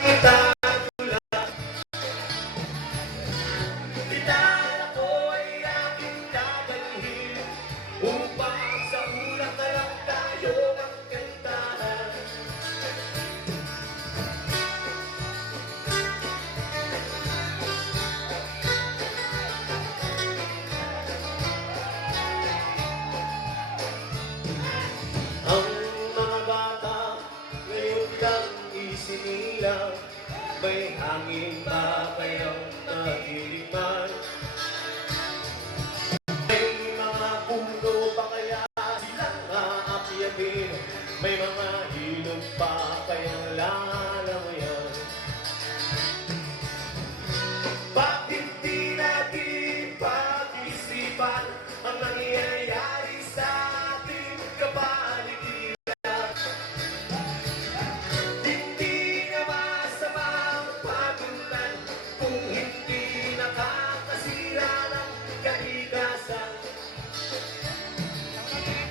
Gitara ko ay aking dadalhin upang sa ulap na lang tayo magkantahan. Ang mga bata ngayon lang isinilang, may hangin ba kayang nagiliman? May mga puno pa kaya silang aapyamin? May mga ilog pa kayang lalamayan? Bakit di natin pag-isipan ang nangyayari sa ating kapaligiran? Hindi na masamang pagulan kung hindi nakakasira ng kalikasan.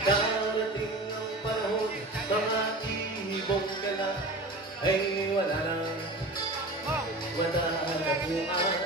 Darating ang panahon, mga ibong gala ay wala nang matatapuan.